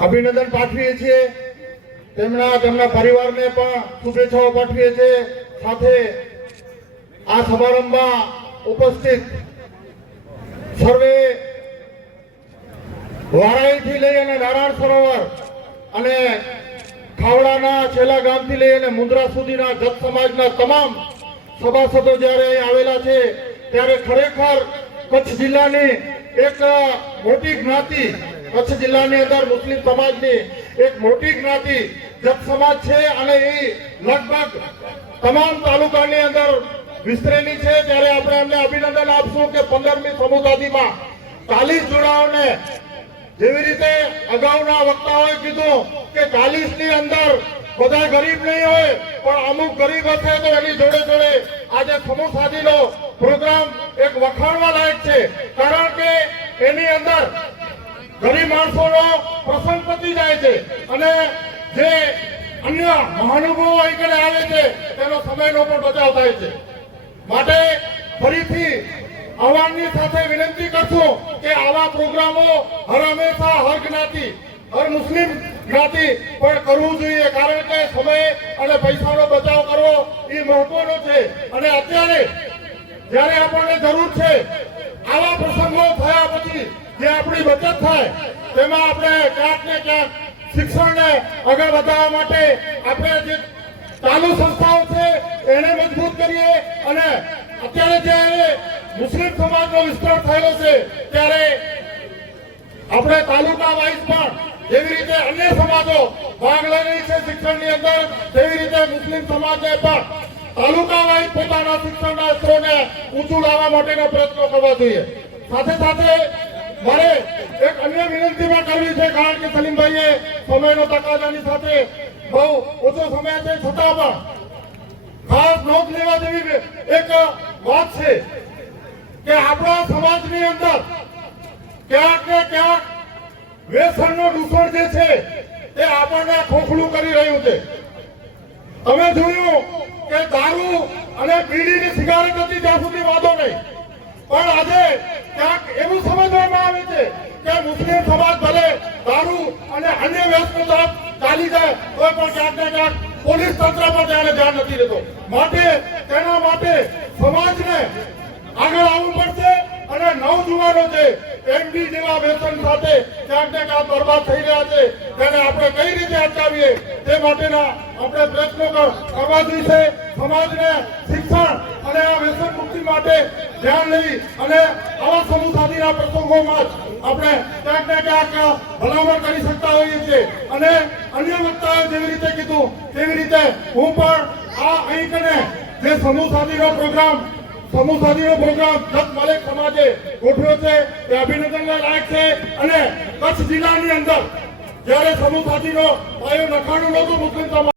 અભિનંદન પાઠવીએ છીએ. તેમના તેમના પરિવારને પણ શુભેચ્છાઓ પાઠવીએ છીએ. સાથે આ સમારંભમાં ઉપસ્થિત સર્વે વારાઈથી લઈ અને નારાયણ સરોવર અને ખાવડાના છેલ્લા ગામથી લઈ અને મુંદ્રા સુધીના જત સમાજના તમામ સભાસદો જ્યારે અહીં આવેલા છે, ત્યારે ખરેખર કચ્છ જિલ્લાની એક મોટી જ્ઞાતિ, કચ્છ જિલ્લાની અંદર મુસ્લિમ સમાજની એક મોટી જ્ઞાતિ જત સમાજ છે અને એ લગભગ તમામ તાલુકાની અંદર વિસ્તરેલી છે. ત્યારે આપણે એમને અભિનંદન આપશું કે પંદરમી સમુદાયમાં ચાલીસ જોડાઓને જેવી રીતે અગાઉના વક્તાઓએ કીધું કે ચાલીસની અંદર બધા ગરીબ નહીં હોય, પણ અમુક ગરીબ હશે તો એની જોડે જોડે આજે સમૂહ સાધીનો પ્રોગ્રામ એક વખાણવા લાયક છે. કારણ કે એની અંદર ગરીબ માણસોનો પ્રસંગ પતી જાય છે અને જે અન્ય મહાનુભાવો અહીં આવે છે, તેનો સમયનો પણ બચાવ થાય છે. માટે ફરીથી આહવાનની સાથે વિનંતી કરશું કે આવા પ્રોગ્રામો હર હંમેશા હર જ્ઞાતિ, હર મુસ્લિમ જ્ઞાતિ પણ કરવું જોઈએ. કારણ કે સમય અને પૈસાનો બચાવ કરવો એ મહત્વનો છે. અને અત્યારે જ્યારે આપણને જરૂર છે, આવા પ્રસંગો થયા પછી જે આપણી બચત થાય, તેમાં આપણે ક્યાંક ને ક્યાંક શિક્ષણને આગળ વધારવા માટે આપણે જે ચાલુ સંસ્થાઓ છે, એને મજબૂત કરીએ. અને અત્યારે જે મુસ્લિમ સમાજનો વિસ્તાર થયેલો છે, ત્યારે આપણે તાલુકા વાઇઝ પણ જેવી રીતે અન્ય સમાજો ભાગ લઈ રહી છે શિક્ષણની અંદર, તેવી રીતે મુસ્લિમ સમાજે પણ તાલુકા વાઇઝ પોતાના શિક્ષણના સ્ત્રોને ઊંચું લાવવા માટેના પ્રયત્નો કરવા જોઈએ. સાથે સાથે મારે એક અન્ય વિનંતી પણ કરવી છે, કારણ કે સલીમભાઈએ સમયનો તકાદાની સાથે બહુ ઓછો સમય છે, છતાં પણ ખાસ નોંધ લેવા જેવી એક વાત છે. કે આપણા સમાજની અંદર ક્યાંક ને ક્યાંક વ્યસનનું દૂષણ જે છે તે આપણને ખોખલું કરી રહ્યું છે. તમે જોયું કે દારૂ અને બીડીની સિગારેટ હતી ત્યાં સુધી વાંધો નહીં. પણ આજે ક્યાંક એવું સમજવામાં આવે છે કે મુસ્લિમ સમાજ ભલે દારૂ અને અન્ય વ્યસનો તરફ ચાલી જાય તો પણ ક્યાંક ને ક્યાંક પોલીસ તંત્ર પર ત્યારે ધ્યાન નથી રહેતો. માટે તેના માટે સમાજને આગળ આવવું પડશે અને નવજુવાનો છે એમડી જેવા વેતન સાથે ક્યાંક ને ક્યાંક બરબાદ થઈ રહ્યા છે. તેને આપણે કઈ રીતે અટકાવીએ તે માટેના આપણે પ્રયત્નો કર- કરવા જોઈશે સમાજને શિક્ષણ અને આ વ્યસન મુક્તિ માટે ધ્યાન લઈ અને આવા સમૂહ સાથેના પ્રસંગોમાં આપણે ક્યાંક ને ક્યાંક ભલામણ કરી શકતા હોઈએ છીએ. અને અન્ય વક્તાએ જેવી રીતે કીધું, તેવી રીતે હું પણ આ અહીં કને જે સમૂહ સાધીનો પ્રોગ્રામ સમૂહ સાધીનો પ્રોગ્રામ કચ્છ માલિક સમાજે ગોઠવ્યો છે. એ અભિનંદનના લાયક છે. અને કચ્છ જિલ્લાની અંદર જ્યારે સમૂહ સાધીનો પાયો નખાણો નહોતું, મુસ્લિમ સમાજ